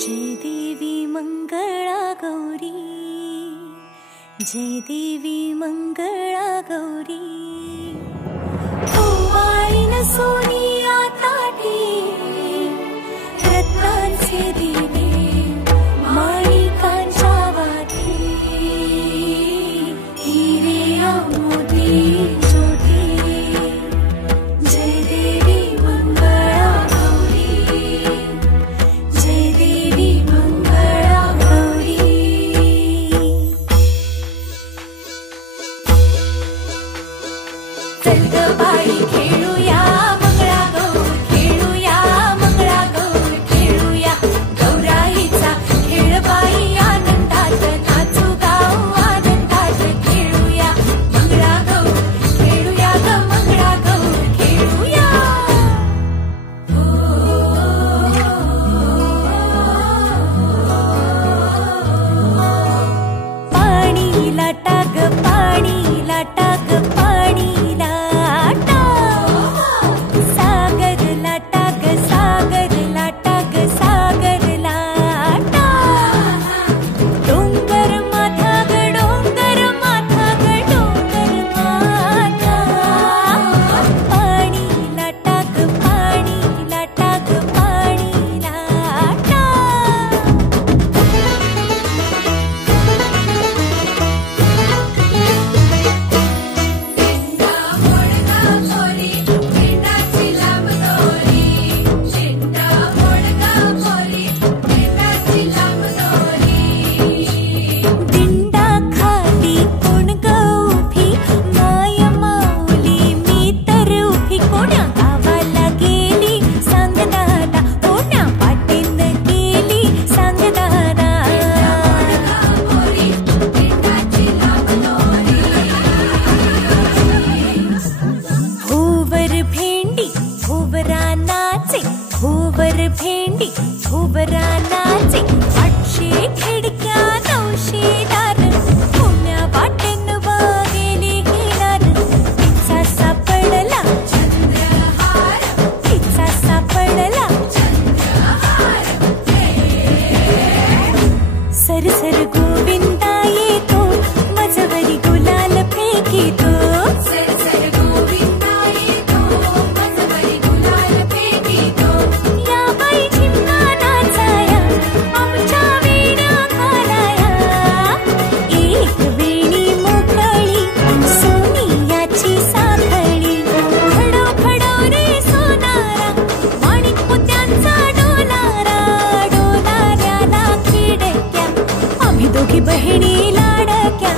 जय देवी मंगळा गौरी, जय देवी मंगळा गौरी, ओवाळीन सोनिया ताटी रत्नांचे दिवे माणिकांच्या वाती, हिरे मोती ज्योती, जय देवी मंगळा गौरी, जय देवी मंगळा गौरी। चल ग बाई खेळूया मंगळा गौर, खेळूया मंगळा गौर, खेळूया गौराईचा खेळ बाई, आनंदात नाचू गाऊ आनंदात, खेळूया मंगळा गौर, खेळूया ग मंगळा गौर, खेळूया। पाणी लाटा ग पाणी लाटा ग पाणी लाटा, सागर लाटा ग सागर लाटा ग सागर लाटा, डोंगर माथा ग डोंगर माथा ग डोंगर माथा, पाणी लाटा ग पाणी लाटा ग पाणी लाटा। दिंडा खाली कोण ग उभी, माय माऊली मी तर उभी, कोण्या गावाला गेली सांग दादा, कोण्या वाटेन गेली सांग दादा, भोवर भेंडी भोवरा नाचे, भोवर भेंडी भोवरा नाचे, 800 खिडक्या 900 दार, पुण्या वाटेन गेली हिलार, तिचा सापडला चंद्रहार, तिचा सापडला चंद्रहार, सरसर गोविंदा येतो मजवरी गुलाल फेकितो, सरसर गोविंदा येतो मजवरी गुलाल फेकितो, या बाई झिमका नाचाया आमच्या वेण्या घालाया, एक वेणी मोकळी सोनियाची साखळी, खडो खडो रे सोनारा माणिक मोत्यांचा डोलारा, डोलाऱ्याला खिडक्या आम्ही दोघी बहिणी लाडक्या,